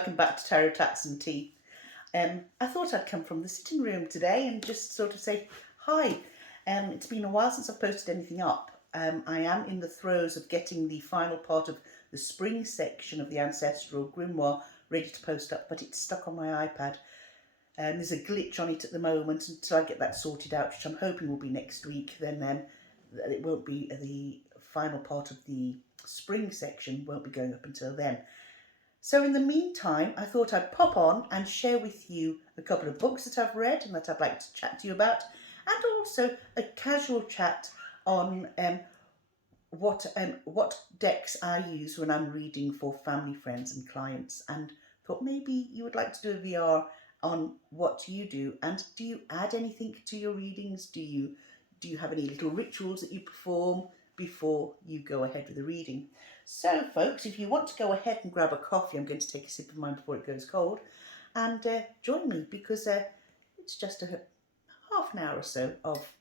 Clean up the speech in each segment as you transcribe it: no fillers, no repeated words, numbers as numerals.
welcome back to Tarot Tats and Tea. I thought I'd come from the sitting room today and just sort of say hi. It's been a while since I've posted anything up. I am in the throes of getting the final part of the spring section of the Ancestral Grimoire ready to post up, but it's stuck on my iPad. There's a glitch on it at the moment, until I get that sorted out, which I'm hoping will be next week. Then it won't be the final part of the spring section, won't be going up until then. So in the meantime, I thought I'd pop on and share with you a couple of books that I've read and that I'd like to chat to you about, and also a casual chat on what decks I use when I'm reading for family, friends and clients, and thought maybe you would like to do a VR on what you do, and do you add anything to your readings? Do you have any little rituals that you perform before you go ahead with the reading? So folks, if you want to go ahead and grab a coffee, I'm going to take a sip of mine before it goes cold, and join me, because it's just a half an hour or so of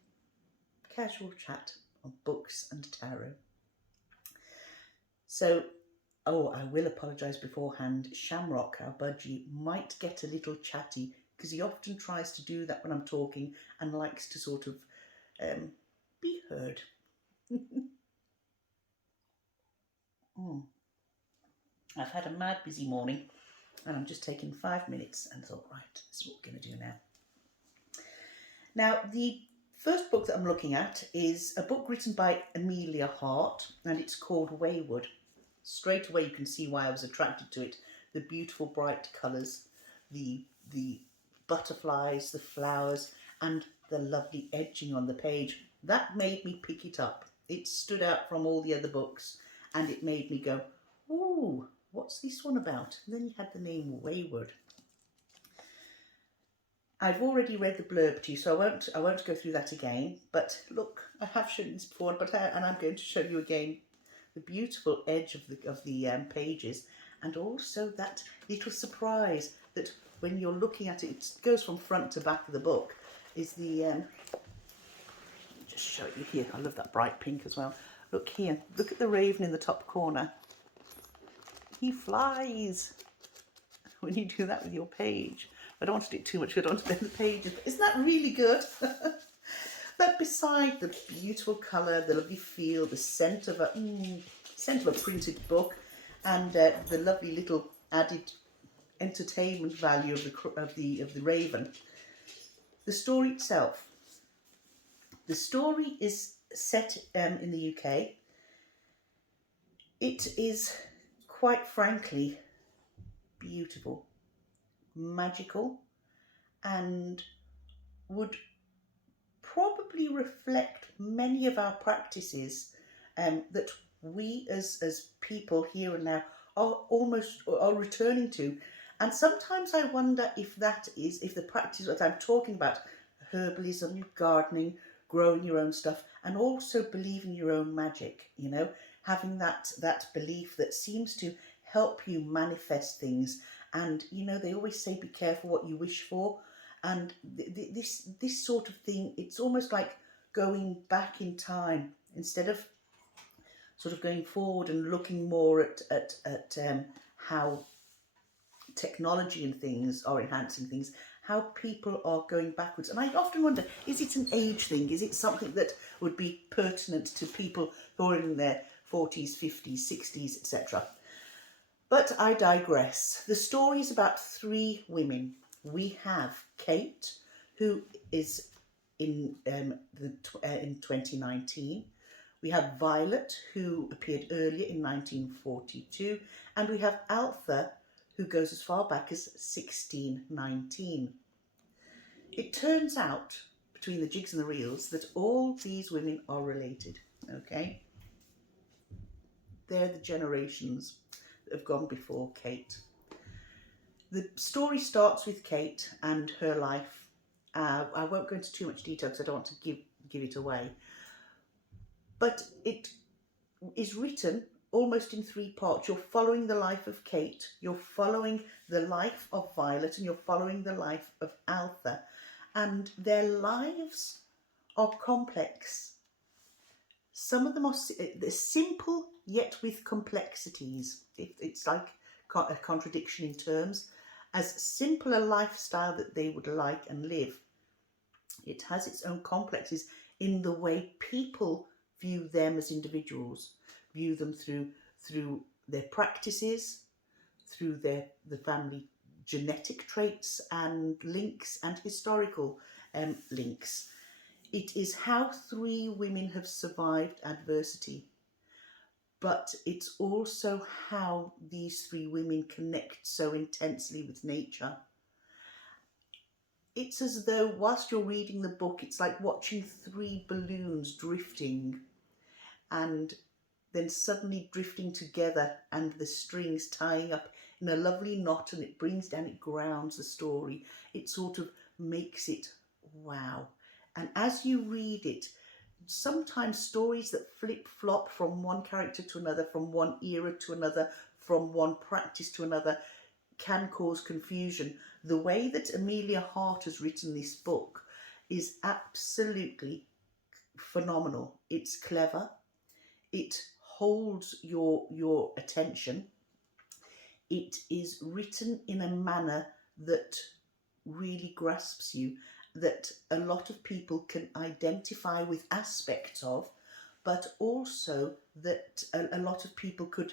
casual chat on books and tarot. So, I will apologise beforehand. Shamrock, our budgie, might get a little chatty because he often tries to do that when I'm talking and likes to sort of be heard. I've had a mad busy morning and I'm just taking 5 minutes and thought, right, this is what we're going to do now. Now, the first book that I'm looking at is a book written by Amelia Hart, and it's called Waywood. Straight away you can see why I was attracted to it. The beautiful bright colours, the butterflies, the flowers, and the lovely edging on the page. That made me pick it up. It stood out from all the other books and it made me go, ooh, what's this one about? And then you had the name Waywood. I've already read the blurb to you, so I won't go through that again. But look, I have shown this before, and I'm going to show you again the beautiful edge of the pages, and also that little surprise that when you're looking at it, it goes from front to back of the book. Is the let me just show you here. I love that bright pink as well. Look here. Look at the raven in the top corner. He flies when you do that with your page. I don't want to do it too much, I don't want to bend the pages, but isn't that really good? But beside the beautiful colour, the lovely feel, the scent of a printed book, and the lovely little added entertainment value of the raven, the story itself. The story is set in the UK. It is, quite frankly, beautiful, magical, and would probably reflect many of our practices that we as people here and now are returning to. And sometimes I wonder if the practice that I'm talking about, herbalism, gardening, growing your own stuff, and also believing your own magic, you know, having that belief that seems to help you manifest things. And you know, they always say be careful what you wish for, and this sort of thing, it's almost like going back in time instead of sort of going forward and looking more at how technology and things are enhancing things, how people are going backwards. And I often wonder, is it an age thing? Is it something that would be pertinent to people who are in their 40s, 50s, 60s, etc.? But I digress. The story is about 3 women. We have Kate, who is in 2019. We have Violet, who appeared earlier in 1942. And we have Altha, who goes as far back as 1619. It turns out, between the jigs and the reels, that all these women are related, okay? They're the generations that have gone before Kate. The story starts with Kate and her life. I won't go into too much detail because I don't want to give it away. But it is written almost in 3 parts. You're following the life of Kate, you're following the life of Violet, and you're following the life of Altha. And their lives are complex. Some of them are simple, yet with complexities. It's like a contradiction in terms, as simple a lifestyle that they would like and live. It has its own complexes in the way people view them as individuals, view them through their practices, through the family genetic traits and links and historical links. It is how three women have survived adversity, but it's also how these three women connect so intensely with nature. It's as though whilst you're reading the book, it's like watching three balloons drifting and then suddenly drifting together and the strings tying up in a lovely knot, and it brings down, it grounds the story. It sort of makes it wow. And as you read it, sometimes stories that flip flop from one character to another, from one era to another, from one practice to another, can cause confusion. The way that Amelia Hart has written this book is absolutely phenomenal. It's clever. It holds your attention. It is written in a manner that really grasps you, that a lot of people can identify with aspects of, but also that a lot of people could,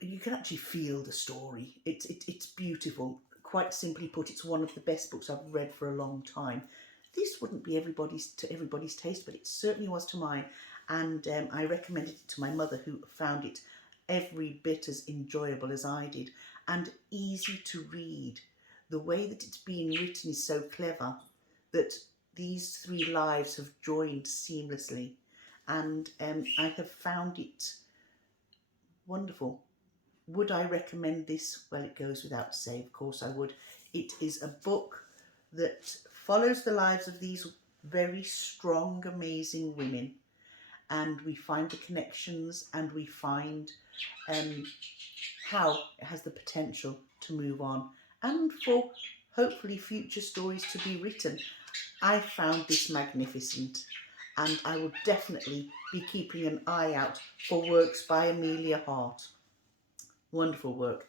you can actually feel the story. It's beautiful. Quite simply put, it's one of the best books I've read for a long time. This wouldn't be everybody's taste, but it certainly was to mine. And I recommended it to my mother, who found it every bit as enjoyable as I did, and easy to read. The way that it's being written is so clever that these three lives have joined seamlessly, and I have found it wonderful. Would I recommend this? Well, it goes without say, of course I would. It is a book that follows the lives of these very strong, amazing women, and we find the connections, and we find how it has the potential to move on, and for hopefully future stories to be written. I found this magnificent, and I will definitely be keeping an eye out for works by Amelia Hart. Wonderful work.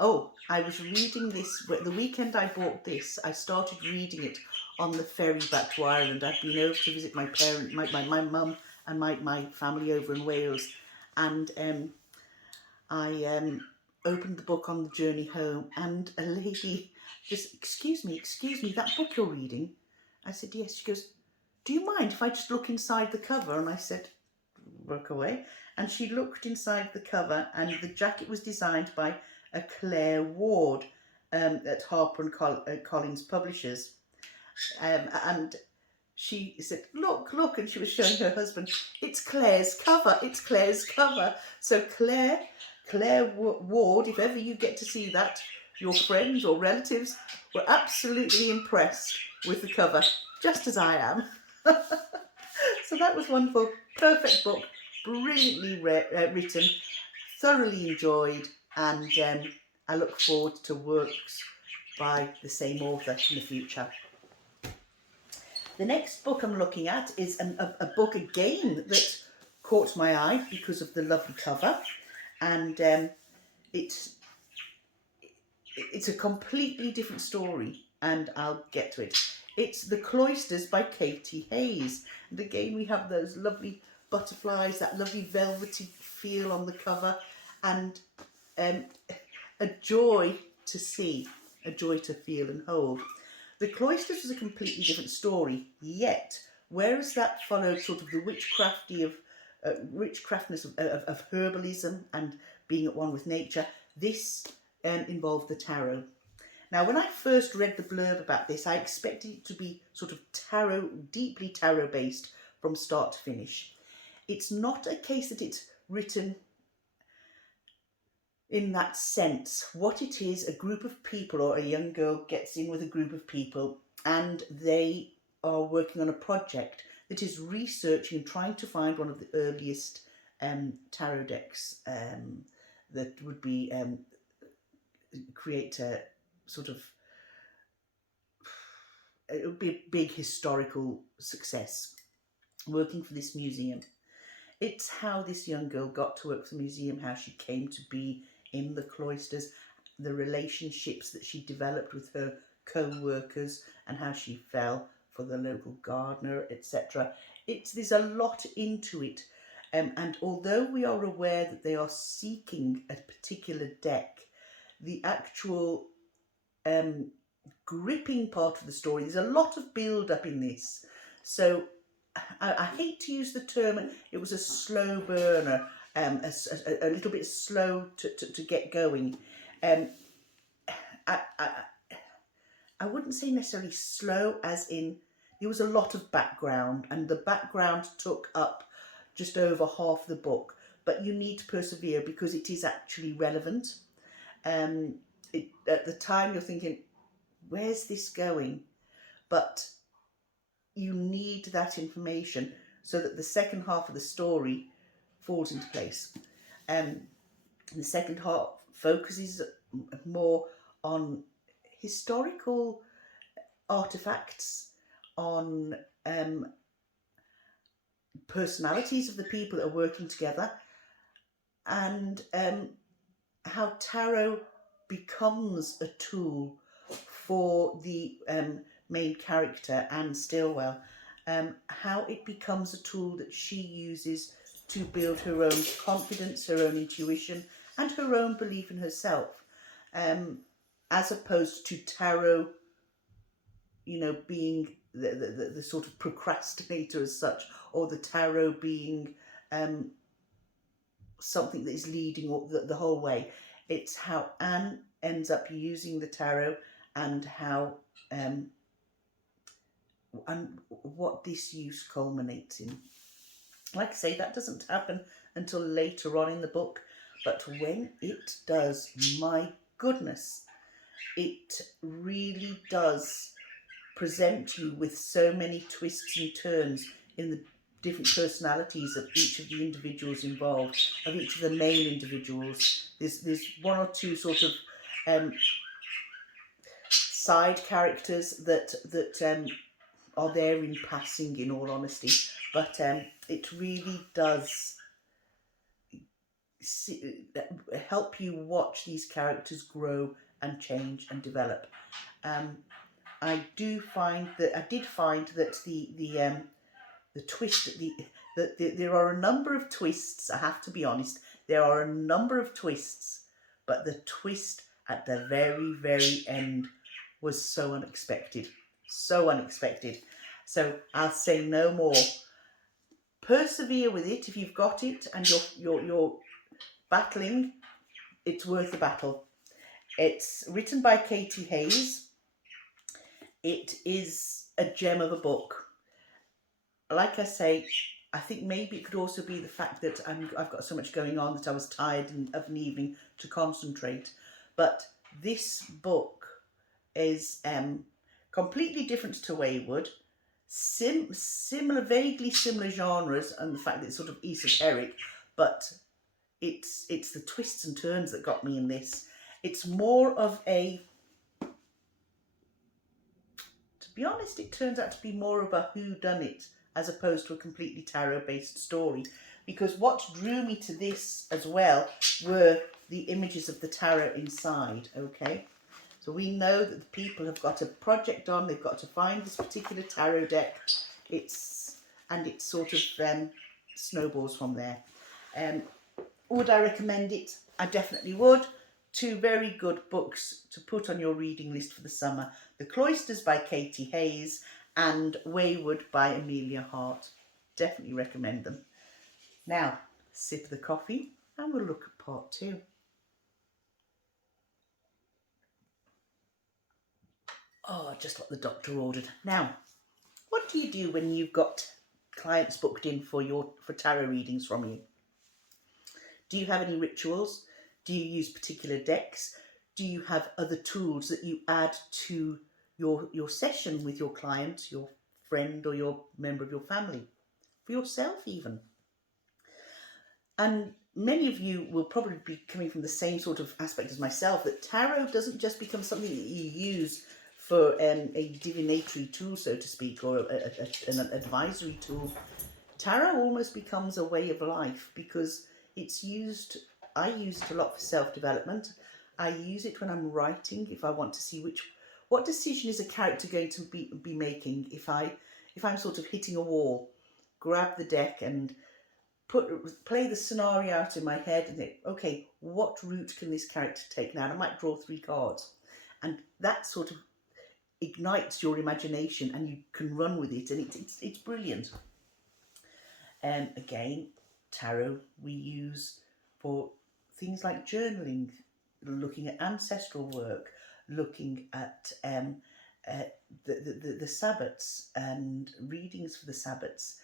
Oh, I was reading this, the weekend I bought this, I started reading it on the ferry back to Ireland. I'd been over to visit my parents, my mum and my family over in Wales, and I opened the book on the journey home, and a lady just, excuse me, that book you're reading? I said, yes. She goes, do you mind if I just look inside the cover? And I said, work away. And she looked inside the cover, and the jacket was designed by a Claire Ward at Harper and Collins Publishers. And she said, look, and she was showing her husband, it's Claire's cover, So Claire Ward, if ever you get to see that, your friends or relatives were absolutely impressed with the cover, just as I am. So that was wonderful. Perfect book, brilliantly written, thoroughly enjoyed, and I look forward to works by the same author in the future. The next book I'm looking at is a book again that caught my eye because of the lovely cover, and it's a completely different story, and I'll get to it. It's The Cloisters by Katie Hayes, and again we have those lovely butterflies, that lovely velvety feel on the cover, and a joy to see, a joy to feel and hold. The Cloisters is a completely different story, yet whereas that followed sort of the witchcraftness of herbalism and being at one with nature, this involved the tarot. Now, when I first read the blurb about this, I expected it to be sort of deeply tarot based from start to finish. It's not a case that it's written in that sense. What it is, a group of people, or a young girl gets in with a group of people, and they are working on a project that is researching and trying to find one of the earliest tarot decks that would be create a sort of, it would be a big historical success working for this museum. It's how this young girl got to work for the museum, how she came to be in the Cloisters, the relationships that she developed with her co-workers and how she fell for the local gardener, etc. There's a lot into it. And although we are aware that they are seeking a particular deck, the actual gripping part of the story, there's a lot of build up in this. So I hate to use the term, it was a slow burner, a little bit slow to get going. I wouldn't say necessarily slow, as in there was a lot of background, and the background took up just over half the book, but you need to persevere because it is actually relevant. At the time you're thinking, where's this going? But you need that information so that the second half of the story falls into place. The second half focuses more on historical artifacts, on personalities of the people that are working together, and how tarot becomes a tool for the main character, Anne Stillwell, how it becomes a tool that she uses to build her own confidence, her own intuition, and her own belief in herself, as opposed to tarot, you know, being the sort of procrastinator as such, or the tarot being something that is leading the whole way. It's how Anne ends up using the tarot, and how and what this use culminates in. Like I say, that doesn't happen until later on in the book, but when it does, my goodness, it really does present you with so many twists and turns in the different personalities of each of the individuals involved, of each of the main individuals. There's one or two sort of side characters that are there in passing, in all honesty, but it really does help you watch these characters grow and change and develop. I did find that the twist, there are a number of twists. I have to be honest, there are a number of twists, but the twist at the very, very end was so unexpected, so unexpected. So I'll say no more. Persevere with it if you've got it and you're battling. It's worth the battle. It's written by Katie Hayes. It is a gem of a book. Like I say, I think maybe it could also be the fact that I've got so much going on that I was tired of an evening to concentrate. But this book is completely different to Waywood, similar, vaguely similar genres, and the fact that it's sort of esoteric, but it's the twists and turns that got me in this. It's more of a, to be honest, it turns out to be more of a whodunit as opposed to a completely tarot-based story, because what drew me to this as well were the images of the tarot inside, okay? So we know that the people have got a project on, they've got to find this particular tarot deck, it sort of snowballs from there. Would I recommend it? I definitely would. Two very good books to put on your reading list for the summer. The Cloisters by Katie Hayes and Waywood by Amelia Hart. Definitely recommend them. Now, sip the coffee and we'll look at part 2. Oh, just what the doctor ordered. Now, what do you do when you've got clients booked in for tarot readings from you? Do you have any rituals? Do you use particular decks? Do you have other tools that you add to your session with your client, your friend, or your member of your family? For yourself even. And many of you will probably be coming from the same sort of aspect as myself, that tarot doesn't just become something that you use for a divinatory tool, so to speak, or an advisory tool. Tarot almost becomes a way of life, because it's used I use it a lot for self-development. I use it when I'm writing, if I want to see what decision is a character going to be making if I'm sort of hitting a wall. Grab the deck and play the scenario out in my head and think, okay, what route can this character take now? And I might draw 3 cards, and that sort of ignites your imagination, and you can run with it, and it's brilliant. Again, tarot we use for things like journaling, looking at ancestral work, looking at the Sabbats and readings for the Sabbats,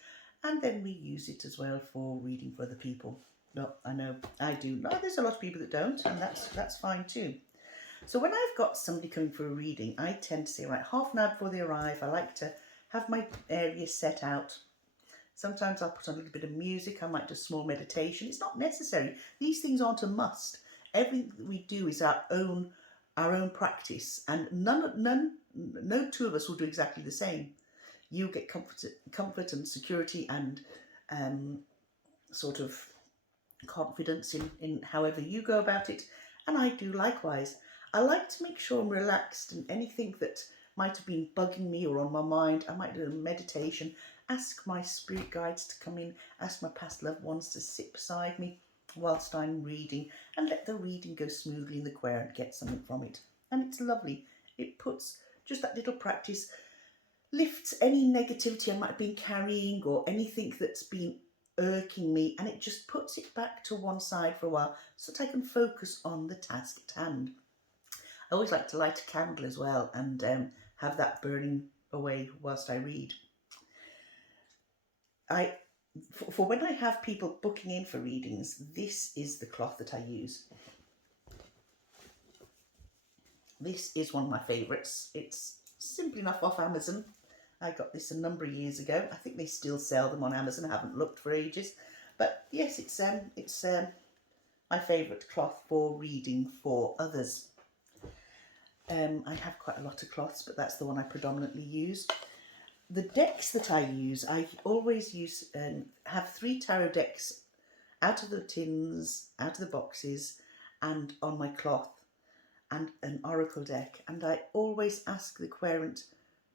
and then we use it as well for reading for other people. No, I know I do. No, there's a lot of people that don't, and that's fine too. So when I've got somebody coming for a reading, I tend to say, right, half an hour before they arrive, I like to have my area set out. Sometimes I'll put on a little bit of music. I might do a small meditation. It's not necessary. These things aren't a must. Everything that we do is our own practice, and no two of us will do exactly the same. You get comfort and security and sort of confidence in however you go about it, and I do likewise. I like to make sure I'm relaxed, and anything that might have been bugging me or on my mind, I might do a meditation, ask my spirit guides to come in, ask my past loved ones to sit beside me whilst I'm reading, and let the reading go smoothly in the choir and get something from it. And it's lovely. It puts just that little practice, lifts any negativity I might have been carrying or anything that's been irking me, and it just puts it back to one side for a while so that I can focus on the task at hand. I always like to light a candle as well and have that burning away whilst I read. For when I have people booking in for readings, this is the cloth that I use. This is one of my favourites. It's simple enough off Amazon. I got this a number of years ago. I think they still sell them on Amazon. I haven't looked for ages. But yes, it's my favourite cloth for reading for others. I have quite a lot of cloths, but that's the one I predominantly use. The decks that I use, I always use, have 3 tarot decks out of the tins, out of the boxes, and on my cloth, and an oracle deck. And I always ask the querent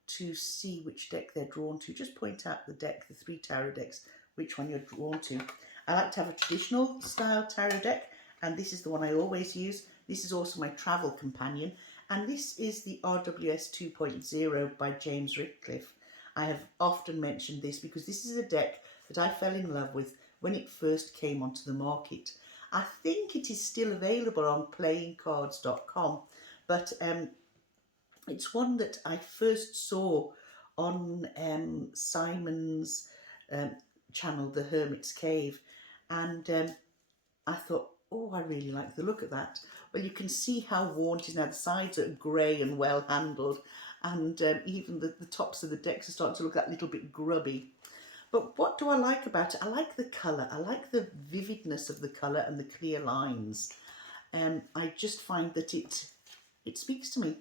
to see which deck they're drawn to. Just point out the deck, the 3 tarot decks, which one you're drawn to. I like to have a traditional style tarot deck, and this is the one I always use. This is also my travel companion, and this is the RWS 2.0 by James Ratcliffe. I have often mentioned this because this is a deck that I fell in love with when it first came onto the market. I think it is still available on playingcards.com, but it's one that I first saw on Simon's channel, The Hermit's Cave, and I thought, oh, I really like the look of that. Well, you can see how worn it is now. The sides are grey and well handled, and even the tops of the decks are starting to look that little bit grubby. But what do I like about it? I like the colour. I like the vividness of the colour and the clear lines. I just find that it speaks to me.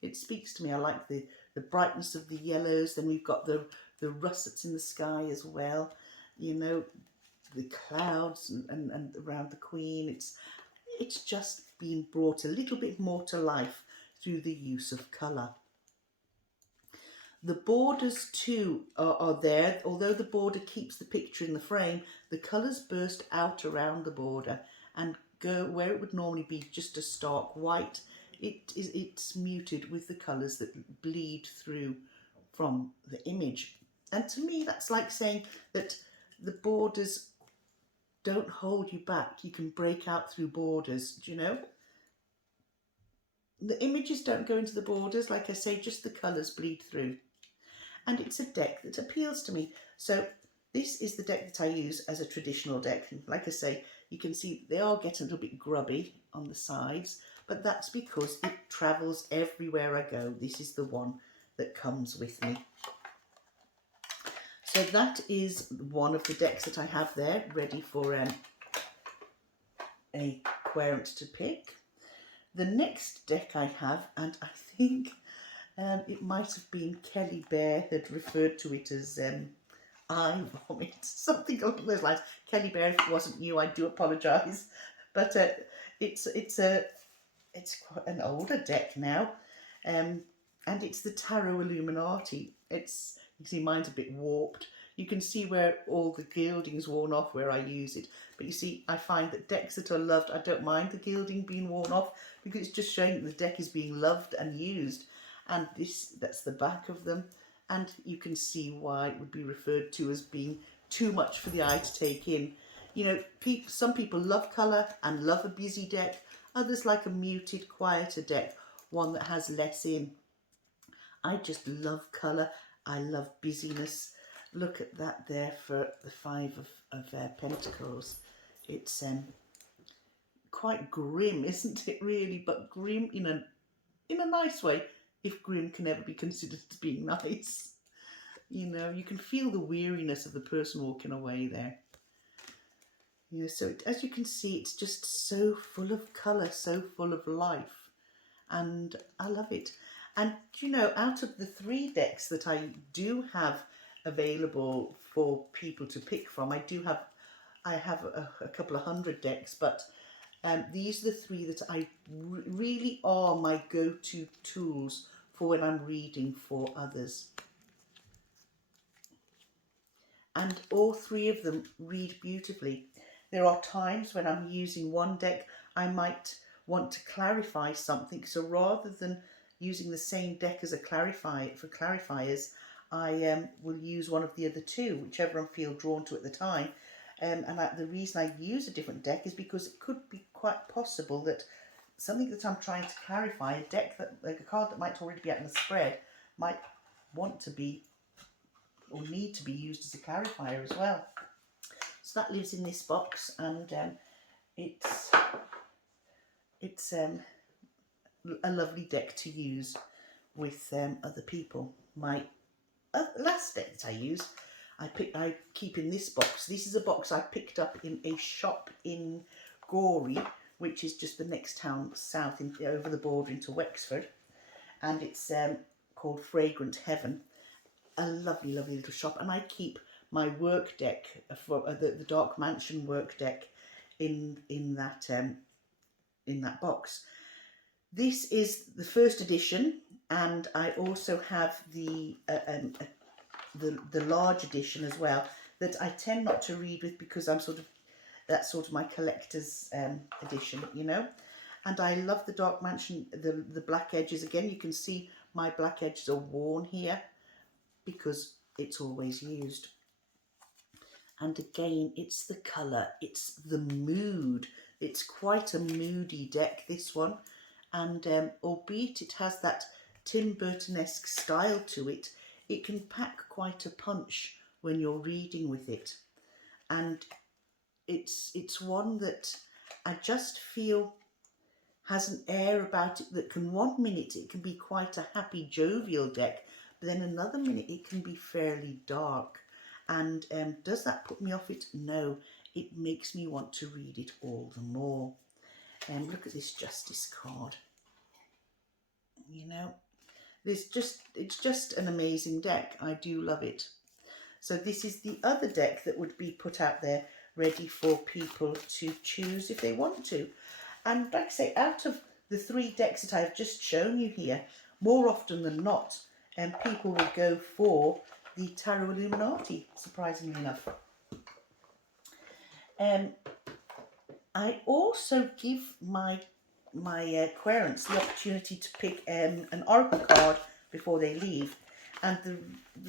It speaks to me. I like the brightness of the yellows. Then we've got the russets in the sky as well. You know, the clouds and around the Queen. It's just been brought a little bit more to life through the use of colour. The borders too are there. Although the border keeps the picture in the frame, the colours burst out around the border and go where it would normally be just a stark white. It's muted with the colours that bleed through from the image. And to me, that's like saying that the borders don't hold you back. You can break out through borders, do you know? The images don't go into the borders. Like I say, just the colours bleed through. And it's a deck that appeals to me. So this is the deck that I use as a traditional deck. Like I say, you can see they are getting a little bit grubby on the sides, but that's because it travels everywhere I go. This is the one that comes with me. So that is one of the decks that I have there, ready for a querent to pick. The next deck I have, and I think it might have been Kelly Bear had referred to it as eye vomit, something along those lines. Kelly Bear, if it wasn't you, I do apologise. But it's quite an older deck now, and it's the Taro Illuminati. You can see mine's a bit warped. You can see where all the gilding's worn off where I use it. But you see, I find that decks that are loved, I don't mind the gilding being worn off because it's just showing that the deck is being loved and used. And that's the back of them. And you can see why it would be referred to as being too much for the eye to take in. You know, some people love colour and love a busy deck. Others like a muted, quieter deck, one that has less in. I just love colour. I love busyness. Look at that there for the Five of Pentacles. It's quite grim, isn't it really? But grim in a nice way, if grim can ever be considered as being nice. You know, you can feel the weariness of the person walking away there. You know, so as you can see, it's just so full of colour, so full of life. And I love it. And, you know, out of the 3 decks that I do have available for people to pick from, I have a couple of hundred decks, but these are the 3 that really are my go-to tools for when I'm reading for others. And all 3 of them read beautifully. There are times when I'm using one deck, I might want to clarify something. So rather than using the same deck as a clarifiers, I will use one of the other 2, whichever I feel drawn to at the time. And the reason I use a different deck is because it could be quite possible that something that I'm trying to clarify, a deck that, like a card that might already be out in the spread, might want to be or need to be used as a clarifier as well. So that lives in this box, and it's a lovely deck to use with other people. My last deck that I use, I keep in this box. This is a box I picked up in a shop in Gorey, which is just the next town south, over the border into Wexford, and it's called Fragrant Heaven. A lovely, lovely little shop, and I keep my work deck for the Dark Mansion work deck in that box. This is the first edition, and I also have the large edition as well that I tend not to read with because that's sort of my collector's edition, you know. And I love the Dark Mansion, the black edges. Again, you can see my black edges are worn here because it's always used. And again, it's the colour, it's the mood. It's quite a moody deck, this one. And albeit it has that Tim Burton-esque style to it, it can pack quite a punch when you're reading with it. And it's one that I just feel has an air about it that can, one minute it can be quite a happy, jovial deck, but then another minute it can be fairly dark. And does that put me off it? No, it makes me want to read it all the more. Look at this Justice card. You know, it's just an amazing deck. I do love it. So this is the other deck that would be put out there ready for people to choose if they want to. And like I say, out of the 3 decks that I've just shown you here, more often than not, people will go for the Taro Illuminati, surprisingly enough. I also give my querents the opportunity to pick an oracle card before they leave. And the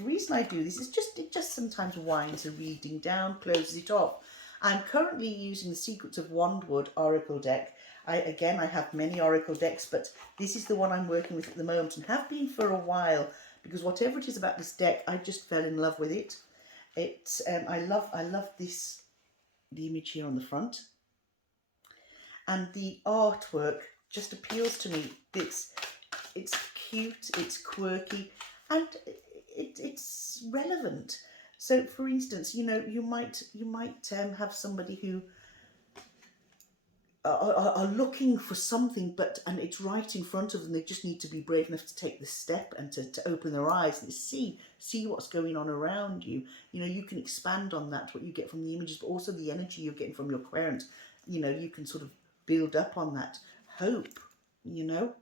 reason I do this is it just sometimes winds a reading down, closes it off. I'm currently using the Secrets of Wandwood oracle deck. I have many oracle decks, but this is the one I'm working with at the moment and have been for a while, because whatever it is about this deck, I just fell in love with it. I love the image here on the front, and the artwork just appeals to me. It's cute, it's quirky, and it's relevant. So, for instance, you know, you might have somebody who are looking for something, and it's right in front of them. They just need to be brave enough to take the step and to open their eyes and see what's going on around you. You know, you can expand on that, what you get from the images, but also the energy you're getting from your querent. you know, you can sort of build up on that hope, you know,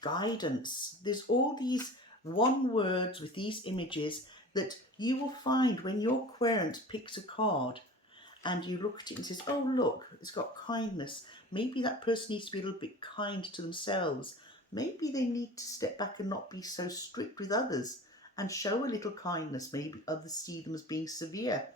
guidance. There's all these one words with these images that you will find when your querent picks a card and you look at it and says, oh look, it's got kindness. Maybe that person needs to be a little bit kind to themselves. Maybe they need to step back and not be so strict with others and show a little kindness. Maybe others see them as being severe.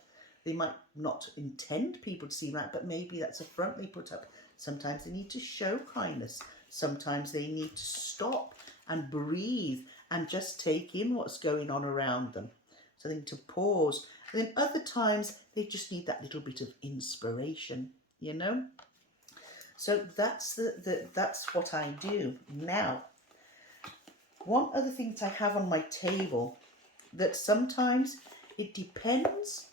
They might not intend people to see that, but maybe that's a front they put up. Sometimes they need to show kindness. Sometimes they need to stop and breathe and just take in what's going on around them. So they need to pause. And then other times they just need that little bit of inspiration, you know. So that's that's what I do. Now, one other thing that I have on my table, that sometimes it depends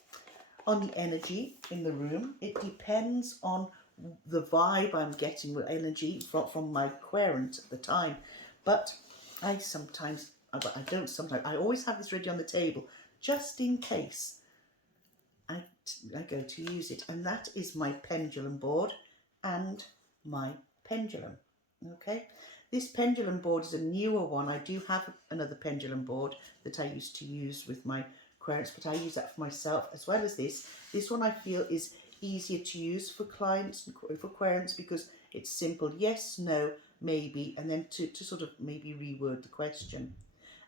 on the energy in the room. It depends on the vibe I'm getting with energy from my querent at the time. But I always have this ready on the table just in case I go to use it. And that is my pendulum board and my pendulum. Okay, this pendulum board is a newer one. I do have another pendulum board that I used to use with my querents, but I use that for myself as well as this. This one I feel is easier to use for clients and for querents because it's simple, yes, no, maybe, and then to sort of maybe reword the question.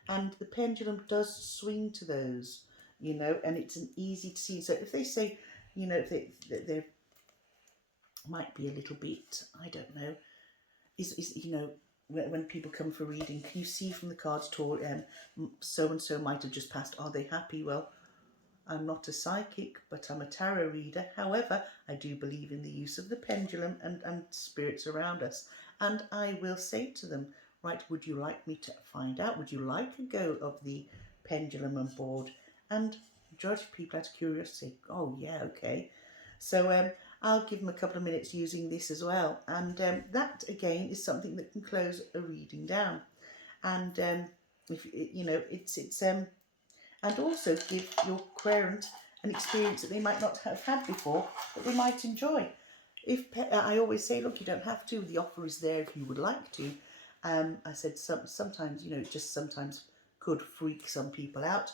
And the pendulum does swing to those, you know, and it's an easy to see. So if they say, you know, if they might be a little bit, I don't know, is you know, when people come for reading, can you see from the cards at all, so and so might have just passed, are they happy? Well, I'm not a psychic, but I'm a tarot reader. However, I do believe in the use of the pendulum and spirits around us. And I will say to them, right, would you like me to find out? Would you like a go of the pendulum and board? And majority of people out of curiosity, oh yeah, okay. So I'll give them a couple of minutes using this as well. And that again is something that can close a reading down. And if you know, it's and also give your querent an experience that they might not have had before, that they might enjoy. I always say, look, you don't have to. The offer is there if you would like to. I said sometimes, you know, it just sometimes could freak some people out.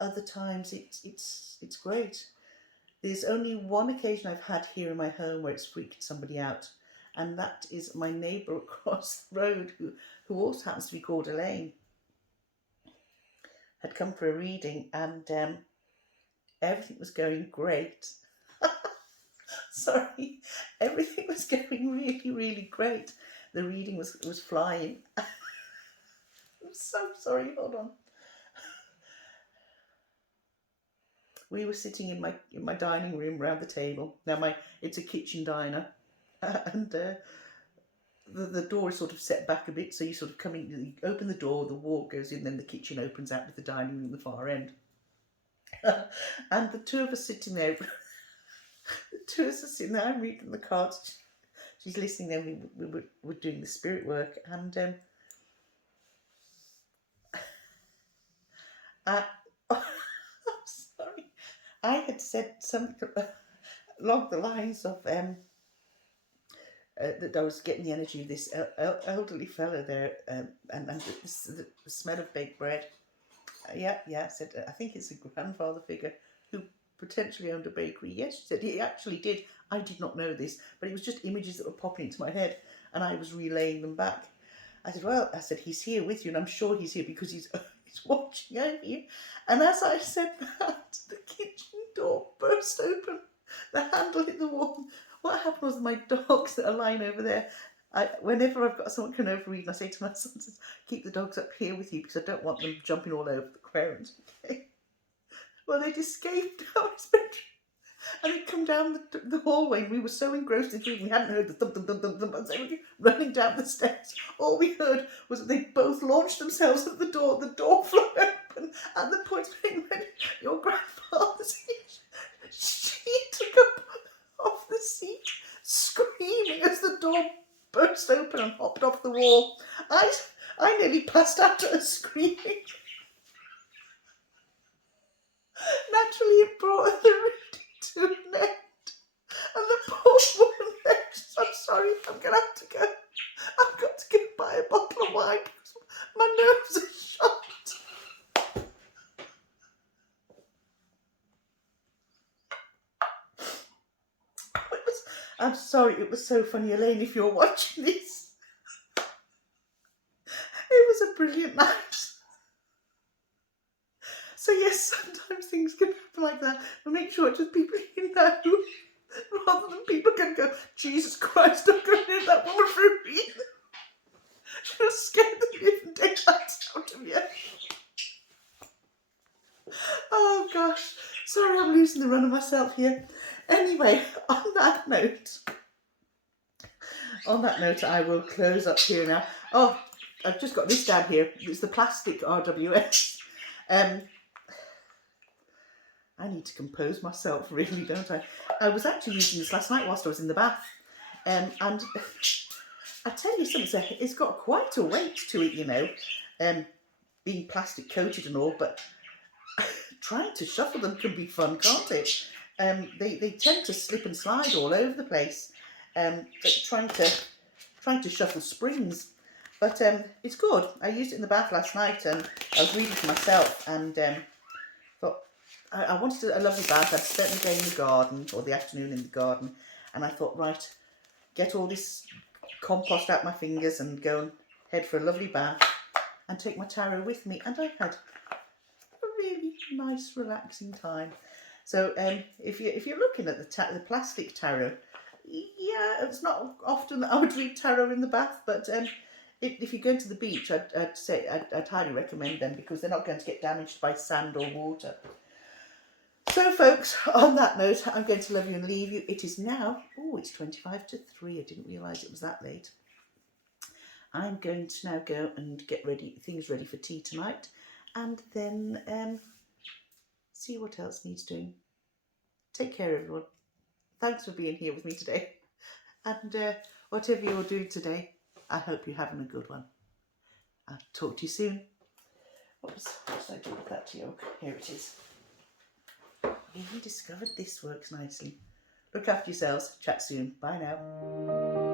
Other times it's great. There's only one occasion I've had here in my home where it's freaked somebody out, and that is my neighbour across the road, who also happens to be called Elaine, had come for a reading, and everything was going great. Sorry, everything was going really, really great. The reading was flying. I'm so sorry, hold on. We were sitting in my dining room round the table. Now it's a kitchen diner, and the door is sort of set back a bit, so you sort of come in, you open the door, the wall goes in, then the kitchen opens out with the dining room at the far end. And the two of us sitting there, I'm reading the cards, she's listening, then we were doing the spirit work, and I'm sorry, I had said something along the lines of that I was getting the energy of this elderly fella there, and the smell of baked bread. Yeah, I said, I think it's a grandfather figure who potentially owned a bakery. Yes, she said, he actually did. I did not know this, but it was just images that were popping into my head, and I was relaying them back. I said, well, he's here with you, and I'm sure he's here because he's watching over you. And as I said that, the kitchen door burst open. The handle hit the wall. What happened was my dogs that are lying over there, whenever I've got someone coming over reading, I say to my sons, keep the dogs up here with you because I don't want them jumping all over the querent. Okay? Well, they'd escaped out his bedroom and they'd come down the hallway, and we were so engrossed in reading we hadn't heard the thump, thump, thump, thump, thump, and they were running down the stairs. All we heard was that they both launched themselves at the door flung open at the point when your grandfather's here. She took up off the seat, screaming as the door burst open and hopped off the wall. I nearly passed out at her screaming. Naturally, it brought the reading to an end. I'm sorry, it was so funny, Elaine, if you're watching this. It was a brilliant night. So yes, sometimes things can happen like that. But make sure it's just people you know, rather than people can go, Jesus Christ, I'm going to hit that woman for a read. She was scared the living daylights out of you. Oh gosh, sorry, I'm losing the run of myself here. Anyway, on that note, I will close up here now. Oh, I've just got this down here. It's the plastic RWS. I need to compose myself, really, don't I? I was actually using this last night whilst I was in the bath. And I tell you something, it's got quite a weight to it, you know, being plastic coated and all, but trying to shuffle them can be fun, can't it? They tend to slip and slide all over the place. Trying to shuffle springs, but it's good. I used it in the bath last night, and I was reading for myself, and thought I wanted a lovely bath. I'd spent the day in the garden, or the afternoon in the garden, and I thought, right, get all this compost out my fingers and go and head for a lovely bath and take my tarot with me. And I had a really nice, relaxing time. So if you're looking at the plastic tarot, yeah, it's not often that I would read tarot in the bath, but if you go to the beach, I'd highly recommend them, because they're not going to get damaged by sand or water. So folks, on that note, I'm going to love you and leave you. It is now, it's 25 to 3. I didn't realise it was that late. I'm going to now go and get things ready for tea tonight, and then see what else needs doing. Take care, everyone. Thanks for being here with me today. And whatever you're doing today, I hope you're having a good one. I'll talk to you soon. What did I do with that tea oak? Here it is. Even discovered this works nicely. Look after yourselves. Chat soon. Bye now.